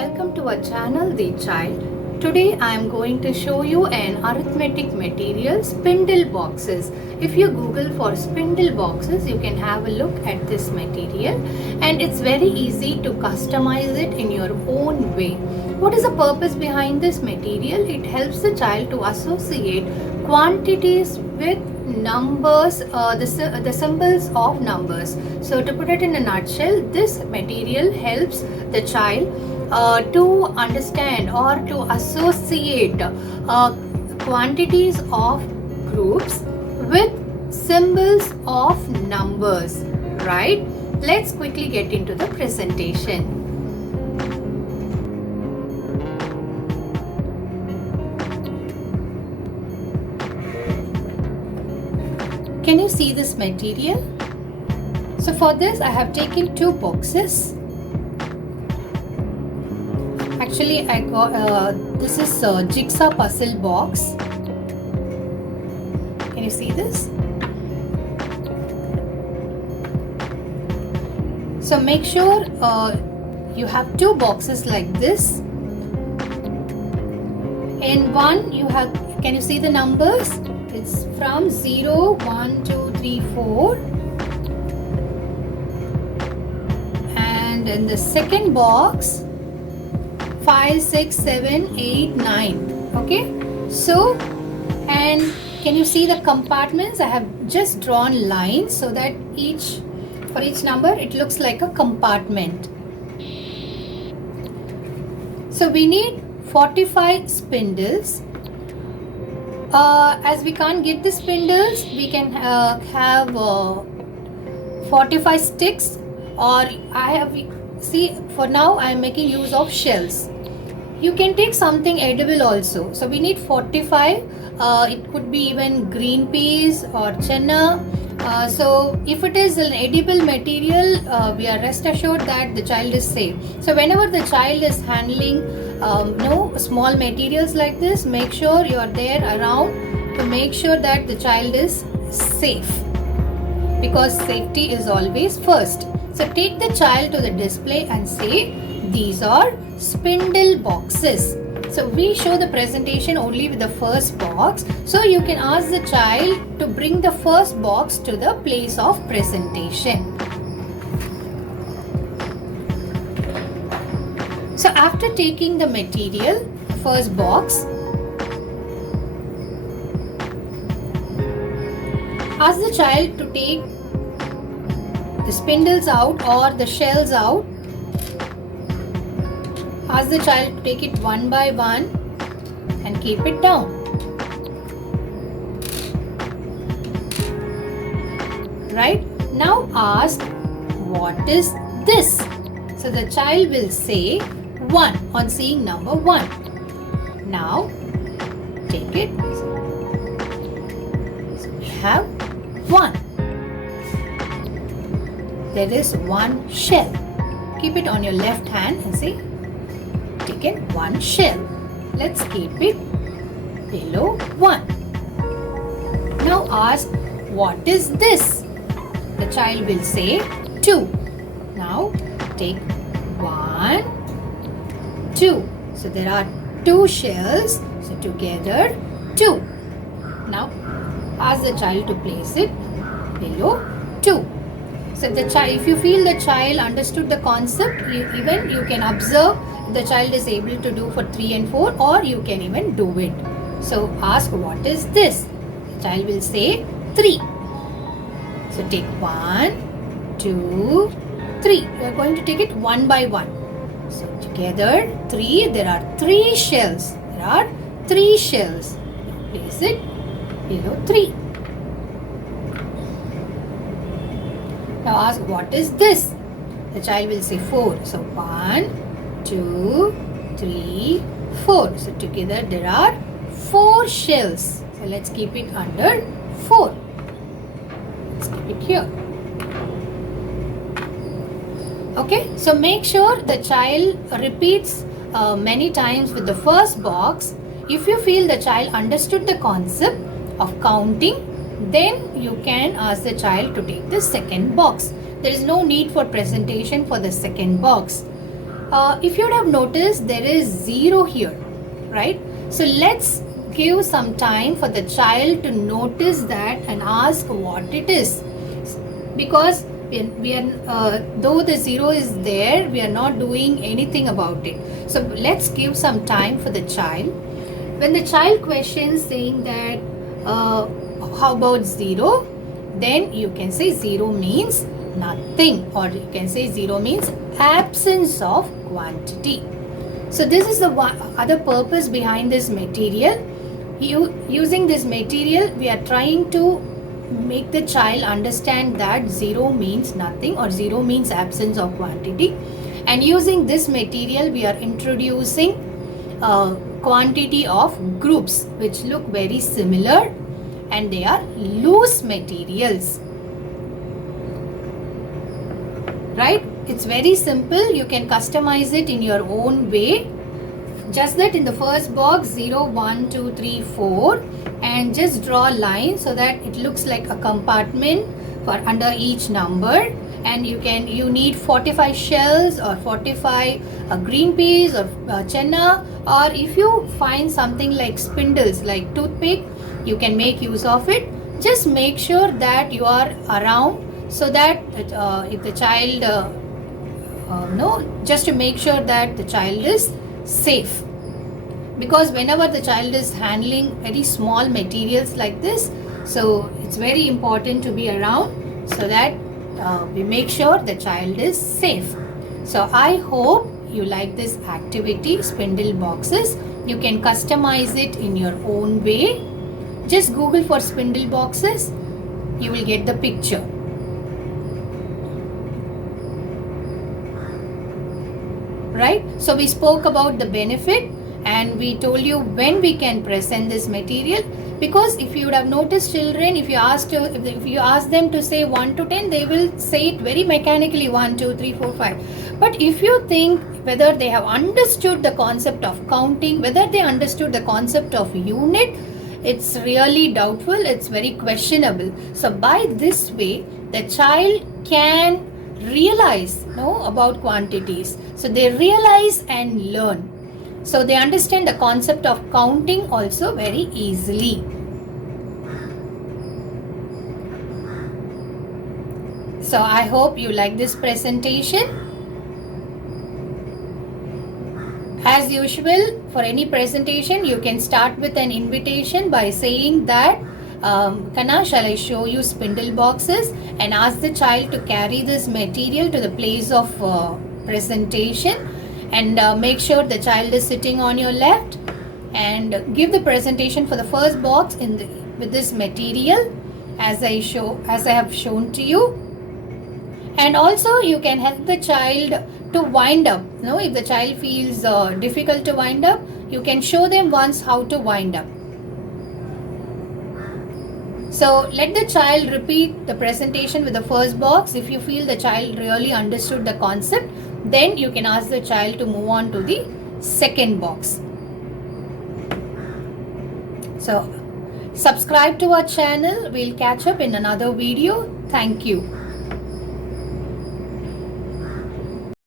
welcome to our channel The Child. Today I am going to show you an arithmetic material, spindle boxes. If you Google for spindle boxes, you can have a look at this material, and it's very easy to customize it in your own way. What is the purpose behind this material? It helps the child to associate quantities with numbers, the symbols of numbers. So to put it in a nutshell, this material helps the child to understand or to associate quantities of groups with symbols of numbers, right? Let's quickly get into the presentation. Can you see this material? So for this I have taken two boxes. Actually I got this is a jigsaw puzzle box. Can you see this? So make sure you have two boxes like this. In one you have, can you see the numbers? It's from 0, 1, 2, 3, 4. And in the second box, 5, 6, 7, 8, 9. Okay. So, and can you see the compartments? I have just drawn lines so that for each number it looks like a compartment. So we need 45 spindles. As we can't get the spindles, we can have 45 sticks, or for now I am making use of shells. You can take something edible also. So we need 45. It could be even green peas or chenna. So if it is an edible material, we are rest assured that the child is safe. So whenever the child is handling small materials like this, make sure you are there around to make sure that the child is safe, because safety is always first. So take the child to the display and say, these are spindle boxes. So we show the presentation only with the first box. So you can ask the child to bring the first box to the place of presentation. So after taking the material, first box, ask the child to take the spindles out or the shells out. Ask the child to take it one by one and keep it down. Right? Now ask, what is this? So the child will say 1 on seeing number 1. Now take it. So we have 1. There is one shell. Keep it on your left hand and say, taken one shell. Let's keep it below 1. Now ask, what is this? The child will say 2. Now take 1, 2. So there are 2 shells. So together 2. Now ask the child to place it below 2. So if you feel the child understood the concept, you can observe the child is able to do for 3 and 4, or you can even do it. So ask, what is this? The child will say 3. So take 1, 2, 3. We are going to take it one by one. So together 3. There are 3 shells. There are 3 shells. Place it below 3. Now ask, what is this? The child will say 4. So 1, 2, 3, 4. So together there are 4 shells. So let's keep it under 4. Let's keep it here. Okay, so make sure the child repeats many times with the first box. If you feel the child understood the concept of counting, then you can ask the child to take the second box. There is no need for presentation for the second box. if you would have noticed, there is 0 here, right? So let's give some time for the child to notice that and ask what it is, because we are though the 0 is there, we are not doing anything about it. So let's give some time for the child. When the child questions saying that how about 0, then you can say 0 means nothing, or you can say 0 means absence of quantity. So this is the other purpose behind this material. Using this material, we are trying to make the child understand that 0 means nothing, or 0 means absence of quantity. And using this material, we are introducing quantity of groups which look very similar, and they are loose materials, right? It's very simple. You can customize it in your own way. Just that in the first box, 0, 1, 2, 3, 4, and just draw a line so that it looks like a compartment for under each number. And you need 45 shells or 45 green peas or chenna, or if you find something like spindles like toothpick, you can make use of it. Just make sure that you are around, so that if the child just to make sure that the child is safe, because whenever the child is handling very small materials like this, so it's very important to be around so that we make sure the child is safe. So I hope you like this activity, spindle boxes. You can customize it in your own way. Just Google for spindle boxes, you will get the picture. Right? So we spoke about the benefit, and we told you when we can present this material, because if you would have noticed, children, if you ask them to say 1 to 10, they will say it very mechanically, 1, 2, 3, 4, 5. But if you think whether they have understood the concept of counting, whether they understood the concept of unit, it's really doubtful, it's very questionable. So by this way, the child can realize about quantities. So they realize and learn. So they understand the concept of counting also very easily. So I hope you like this presentation. As usual, for any presentation, you can start with an invitation by saying that Kana, shall I show you spindle boxes, and ask the child to carry this material to the place of presentation, and make sure the child is sitting on your left, and give the presentation for the first box with this material as I have shown to you. And also you can help the child to wind up. If the child feels difficult to wind up, you can show them once how to wind up. So let the child repeat the presentation with the first box. If you feel the child really understood the concept, then you can ask the child to move on to the second box. So subscribe to our channel. We'll catch up in another video. Thank you.